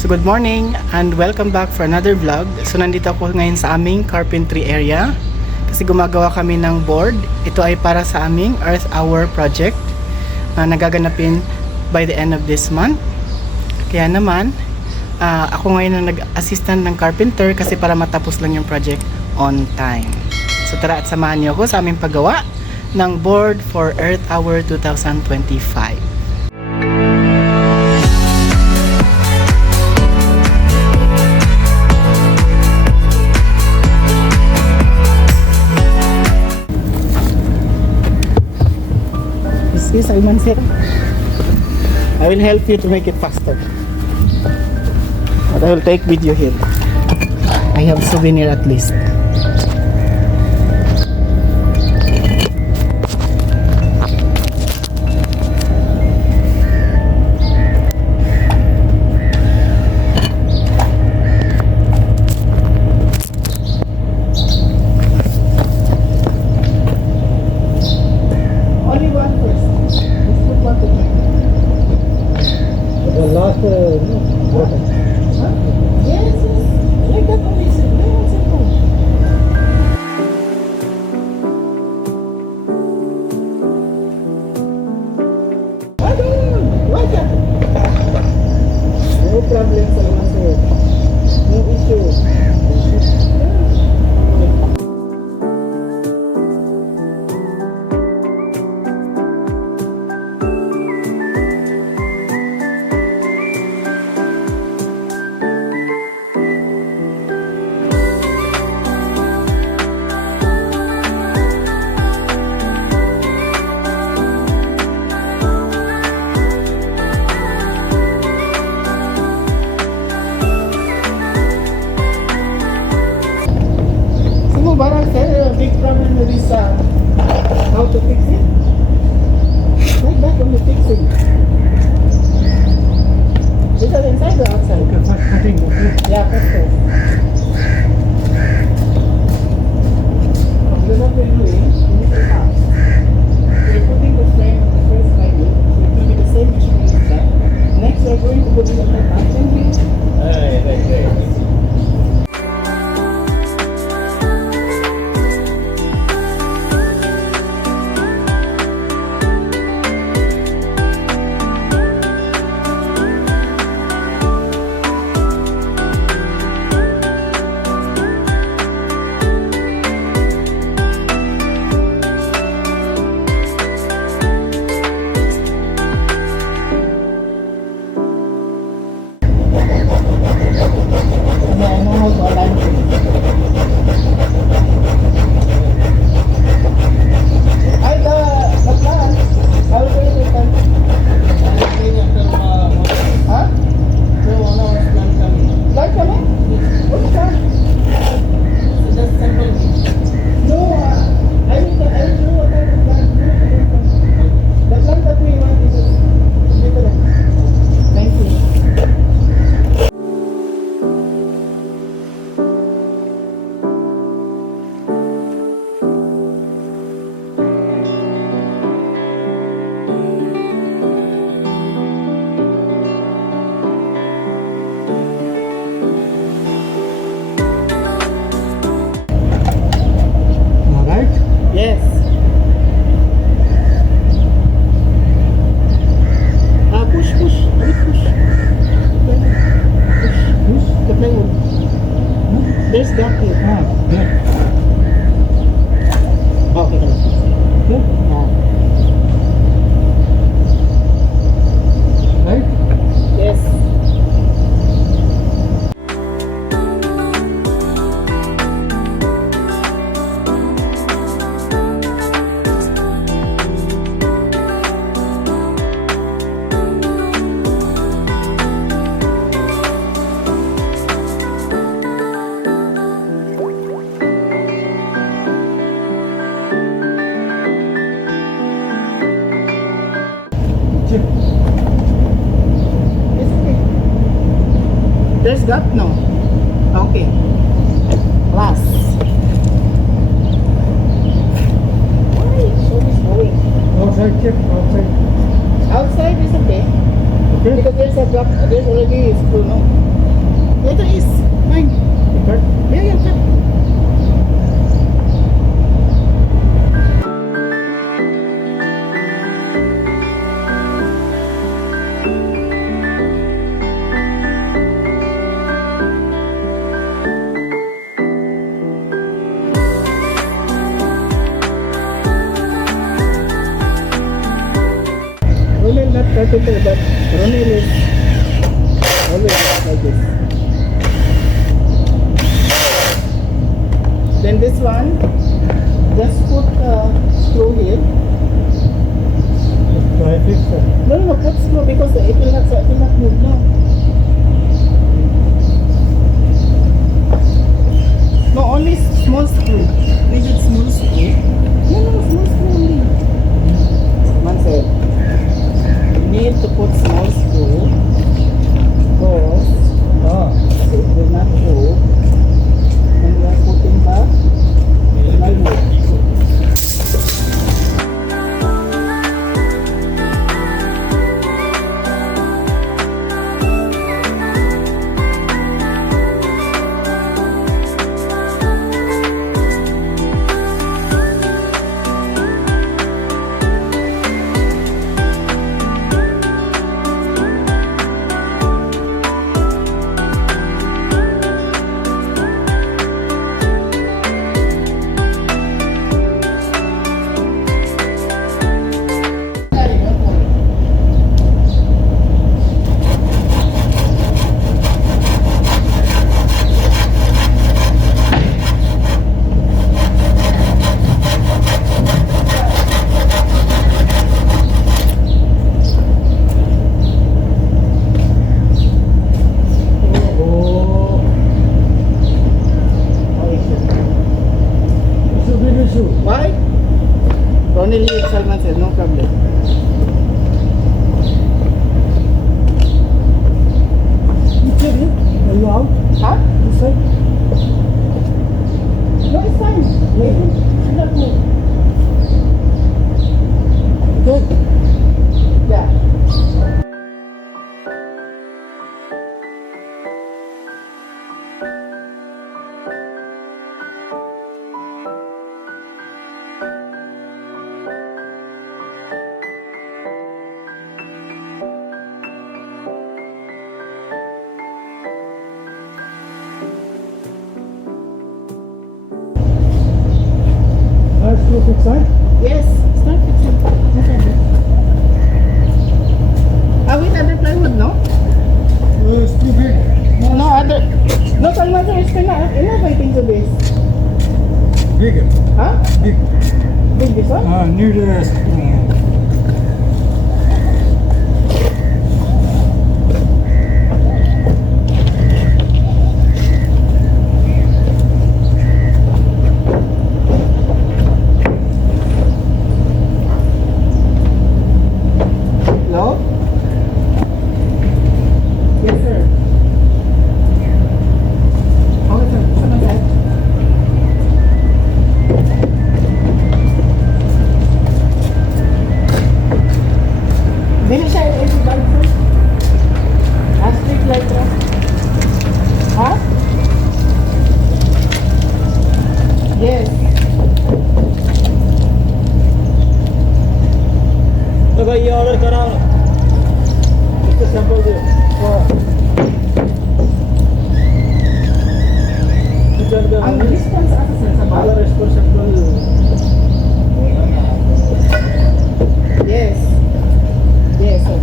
So good morning and welcome back for another vlog. So nandito ako ngayon sa aming carpentry area kasi gumagawa kami ng board. Ito ay para sa aming Earth Hour project na nagaganapin by the end of this month. Kaya naman, ako ngayon ang nag-assistant ng carpenter kasi para matapos lang yung project on time. So tara at samahan niyo ako sa aming paggawa ng board for Earth Hour 2025. This is Ayman sir. I will help you to make it faster. But I will take video here. I have souvenir at least. Only one first. Let's put one together. The last water. Huh? Yes, yes. Like that only. Simple. I don't like that. No problem, Salman sir. No issue. Barang saya big problem with this how to fix it. Like that when you fix it. Is that inside or outside? Okay, first cutting, okay? Yeah, first. You're not really doing, you need to pass. So you're putting the frame on the first side, so it will be the same machine as that. Next we're going to put it on the back and right. Yes. Push. Push. The plywood. There's gap here. Yeah. Okay. Good. Right? Yes. There's gap? No. Okay. Last. Why? So is going. Outside, check. Outside. Outside is okay. Because there's a gap, there's already screw, no? Yeah, there is. Fine. Yeah, yeah, cut. Really not carpenter, but Ronnie is always like this. Then this one, just put screw here. I fix that. No, put screw because it will not move, no. No, only small screw. Is it small screw? No, small screw only. One side. Need to put small screw because it will not move when we are putting the plywood. Why? Ronnie Lee Salman said no problem. You check it? Are you out? Huh? You said? No, it's fine. Should not move. Okay. Yeah. Nice to fix that. Yes, start fixing. No problem. With other plywood, no? It's too big. No other. No, Salman sir, it's enough. Enough, I think, to this. Big. Huh? Big. Big this one? Need Hello? Yes, sir. Okay, sir. Salman sir. Dili siya LED bulb, sir. Street light, sir. Ha? Yes. तो भाई ये ऑर्डर कराओ ना इसका सैंपल दो किचन का Ang distance ata sir sa order bulb. इसको sample Yes. Yes, sir.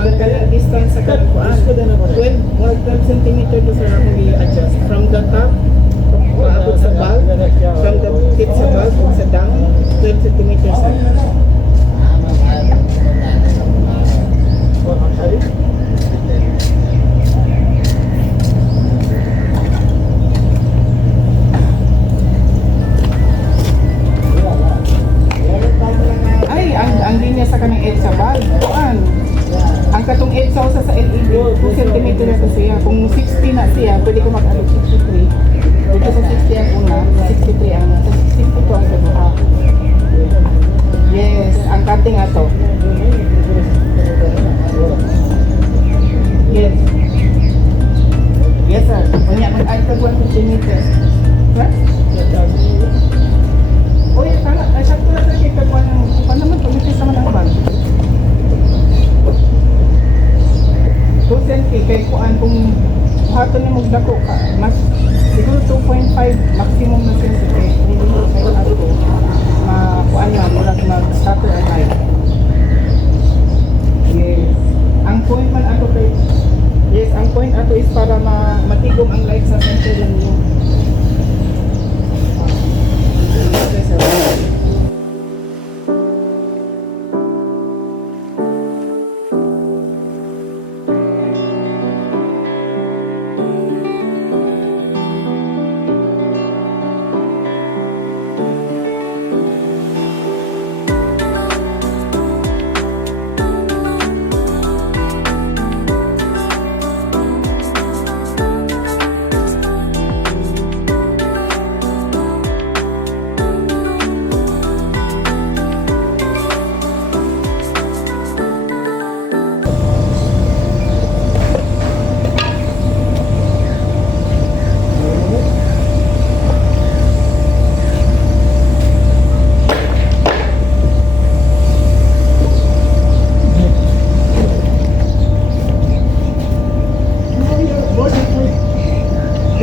Ang kanyang distance sa kabuuan. इसको देना पड़ेगा 12 centimeter to sir akong i-adjust. From the top, paabot sa bulb, from the tip sa bulb, sa down, 12 centimeters. Sir. और हम side Ay, ang linya sa kanang edge sa bulb. Kuan. Ang katong edge sa usa sa LED, 2 centimeter na to siya. Kung 60 na siya, pwede ko mag-alok 63. Dito sa 60 ang una, 63 ang, sa 62 ang sa duha. Yes, ang cutting ato. Yes. Yes, sir. Unya, mag-add ka 150 meters. Sir? Oh, yes, tama. Ay, sakto na sir, kay kagwan ng... Paano naman, pag-itis naman ang bag? 2 cm, kay kuan kung hato ni mo dako ka, mas siguro 2.5 maximum na cm, kay hindi mo kay ato kuan na, murag mag-stutter ang light. Yes. Ang point man ato kay... Yes, ang point ato is para matigom ang light sa center ninyo. Okay, sir.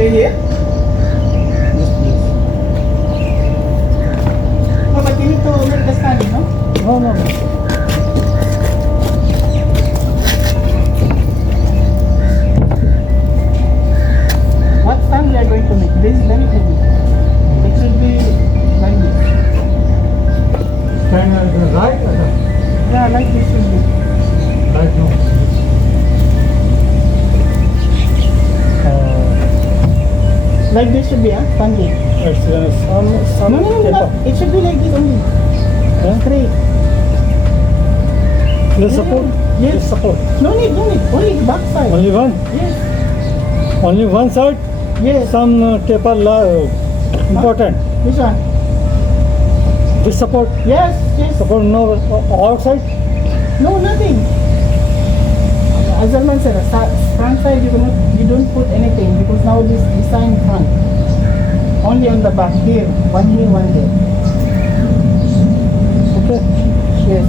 Here? Yes, please. Oh, but you need to make the stand, no? No, no, no. What stand we are going to make? This is very heavy. It should be like this. Can I right or left? Yeah, like this should be. Right, no. Like this should be, huh? Standing. It's some No, no, no, no. It should be like this only. Huh? Straight. The support? Yes. The support. No need, no need. Only back side. Only one? Yes. Only one side? Yes. Some taper important. Which one? This support? Yes, yes. Support no outside? No, nothing. As a man said, front side you don't put anything because now this design front. Only on the back here, one there. Okay. Yes.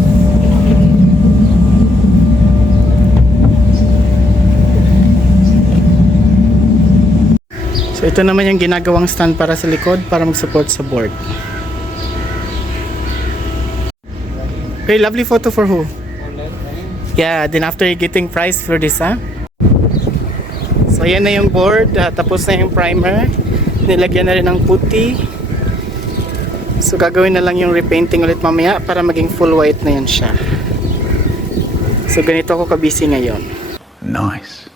So ito naman yung ginagawang stand para sa likod para mag-support sa board. Very lovely photo for who? Yeah, then after getting price for this, ha? So ayan na yung board, tapos na yung primer. Nilagyan na rin ng puti. So gagawin na lang yung repainting ulit mamaya para maging full white na yan siya. So ganito ako kabisi ngayon. Nice.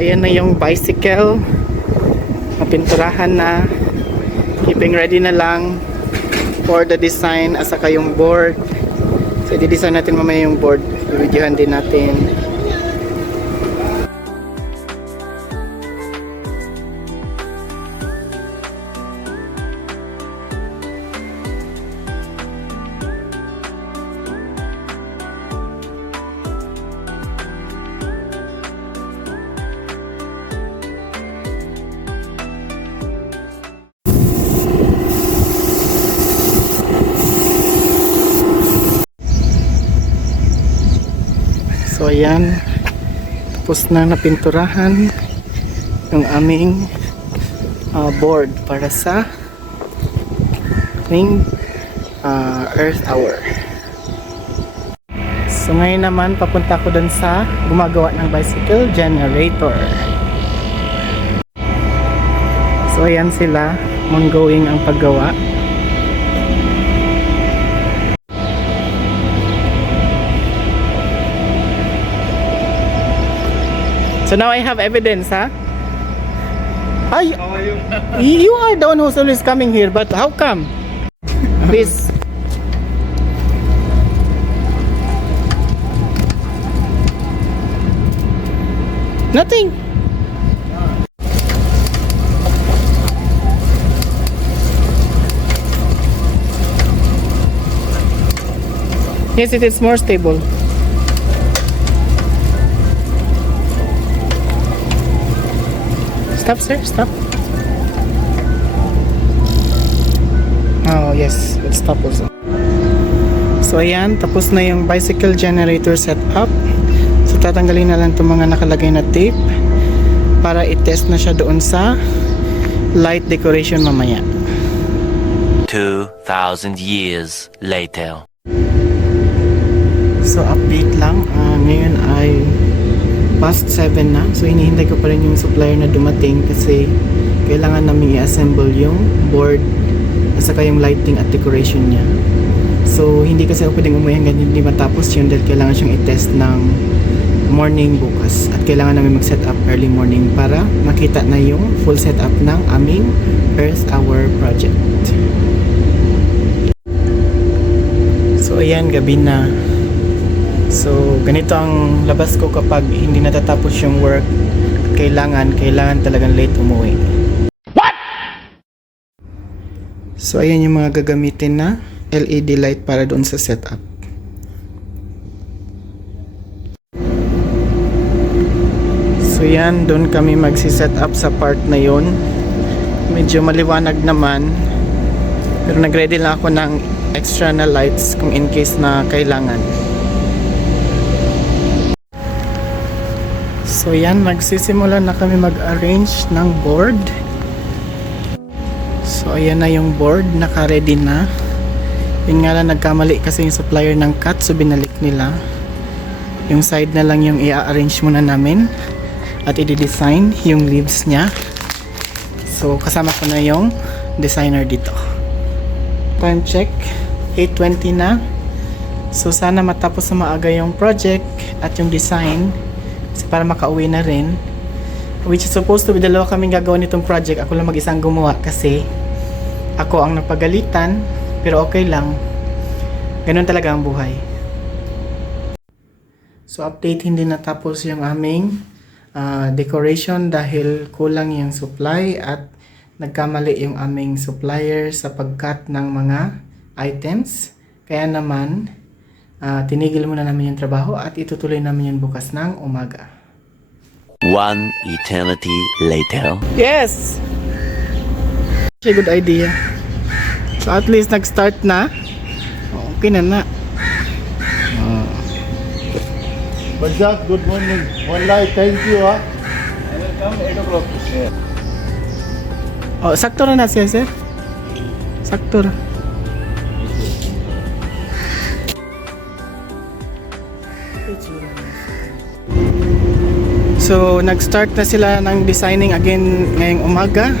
Ayan na yung bicycle, napinturahan na, keeping ready na lang for the design, at saka yung board. So i-design natin mamaya yung board, i-videohan din natin. So ayan, tapos na napinturahan yung aming board para sa aming Earth Hour. So ngayon naman papunta ko dun sa gumagawa ng bicycle generator. So ayan sila, ongoing ang paggawa. So now I have evidence, ha? Ay, How are you? you are the one who's always coming here, but how come? Please. Nothing. Yes, it is more stable. Stop, sir. Stop. Oh, yes. Let's stop also. So, ayan. Tapos na yung bicycle generator setup. So, tatanggalin na lang itong mga nakalagay na tape para i-test na siya doon sa light decoration mamaya. 2,000 years later. So, update lang. Ngayon ay past 7 na. So, hinihintay ko pa rin yung supplier na dumating kasi kailangan namin i-assemble yung board at saka yung lighting at decoration niya. So, hindi kasi ako pwedeng umuwi hanggang hindi matapos yun dahil kailangan siyang i-test ng morning bukas. At kailangan namin mag-set up early morning para makita na yung full setup ng aming Earth Hour project. So, ayan, gabi na. So, ganito ang labas ko kapag hindi natatapos yung work at kailangan talagang late umuwi. What? So, ayan yung mga gagamitin na LED light para doon sa setup. So, yan, doon kami magsi-set up sa part na yon. Medyo maliwanag naman. Pero nag-ready lang ako ng extra na lights kung in case na kailangan. So yan, magsisimula na kami mag-arrange ng board. So ayan na yung board, naka-ready na. Yun nga lang, nagkamali kasi yung supplier ng cut, so binalik nila. Yung side na lang yung i-arrange muna namin at i-design yung leaves niya. So kasama ko na yung designer dito. Time check, 8:20 na. So sana matapos na maaga yung project at yung design para makauwi na rin, which is supposed to be dalawa kaming gagawa nitong project. Ako lang mag-isang gumawa kasi ako ang napagalitan, pero okay lang, ganun talaga ang buhay. So update, hindi natapos yung aming decoration dahil kulang yung supply at nagkamali yung aming supplier sa pag-cut ng mga items. Kaya naman tinigil muna namin yung trabaho at itutuloy namin yun bukas ng umaga. One eternity later. Yes! Good idea. So at least nag-start na. Okay na. Bajak, good morning. One light, thank you. I will come 8 o'clock. Oh, sakto na siya, sir. Sakto na. So, nag-start na sila ng designing again ngayong umaga.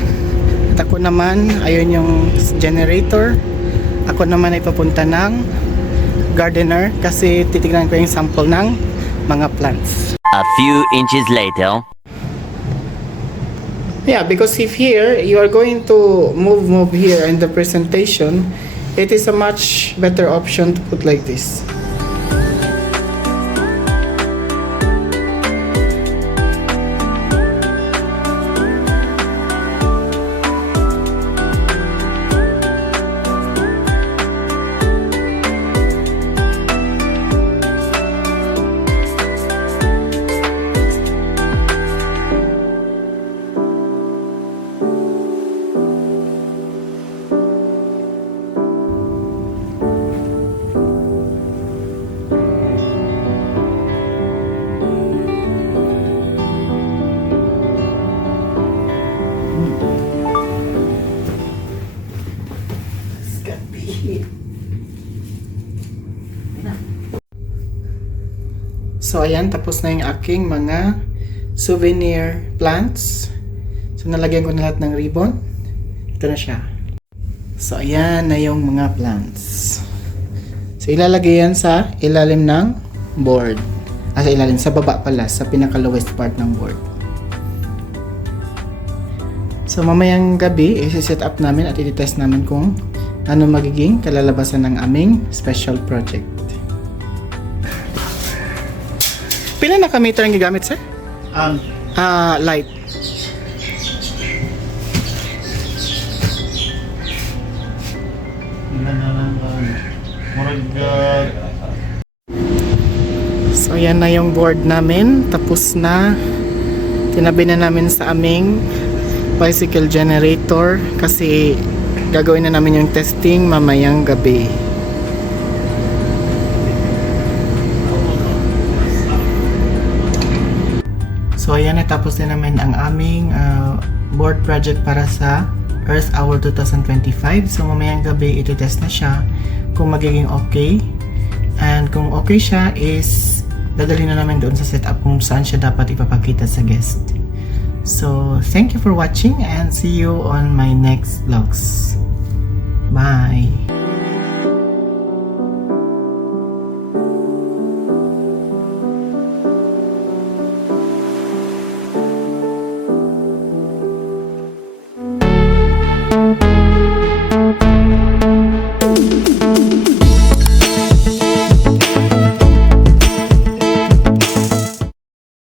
At ako naman, ayun yung generator. Ako naman ay papunta ng gardener kasi titignan ko yung sample ng mga plants. A few inches later. Yeah, because if here, you are going to move here in the presentation, it is a much better option to put like this. So ayan, tapos na yung aking mga souvenir plants. So nalagyan ko na lahat ng ribbon. Ito na siya. So ayan na yung mga plants. So ilalagay yan sa ilalim ng board. Sa ilalim, sa baba pala, sa pinaka-lowest part ng board. So mamayang gabi, isi-set up namin at i-test namin kung ano magiging kalalabasan ng aming special project. Pila na ka-meter ang gigamit, sir? Ang Light. ilan na lang murag So yan na yung board namin. Tapos na. Tinabi na namin sa aming bicycle generator kasi gagawin na namin yung testing mamayang gabi. So ayan, natapos din namin ang aming board project para sa Earth Hour 2025. So mamayang gabi iti-test na siya kung magiging okay. And kung okay siya is dadalhin na namin doon sa setup kung saan siya dapat ipapakita sa guest. So thank you for watching and see you on my next vlogs. Bye!